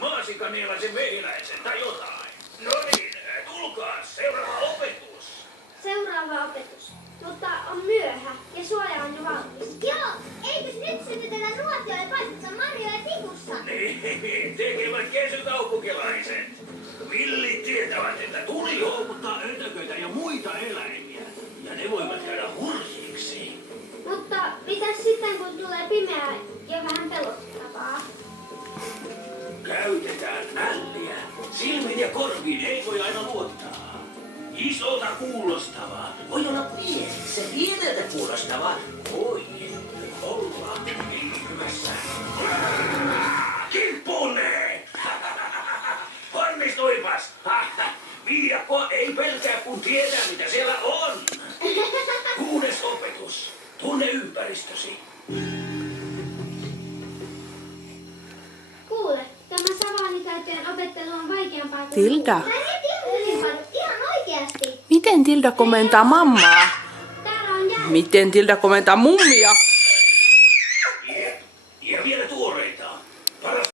Maasikanielaisen mehiläisen tai jotain. No niin, tulkaa, seuraava opetus. Seuraava opetus. Mutta on myöhä ja suoja on jo valmis. Joo, eikös nyt sytytetä nuotiolle paistetta marjoja tikussa? Niin, tekevät kesykaupungilaiset. Villit tietävät, että tuli houkuttaa ötököitä ja muita eläimiä. Ja ne voivat jäädä hurjiksi. Mutta mitäs sitten kun tulee pimeää ja vähän pelottavaa? Käytetään nälliä. Silmiin ja korviin ei voi aina luottaa. Isolta kuulostavaa. Voi olla pienissä, pieneltä kuulostavaa. Voi olla hyvässä. Kimppuunne! Onnistuipas! Viidakko ei pelkää, kun tietää, mitä siellä on. 6. opetus. Tunne ympäristösi. Kuule, tämä savaanitäyteen opettelu on vaikeampaa kuin... Tilda, Mä heti ymmärrän, ihan oikeasti. miten Tilda komentaa mammaa? Täällä on jäänyt. Miten Tilda komentaa mummia?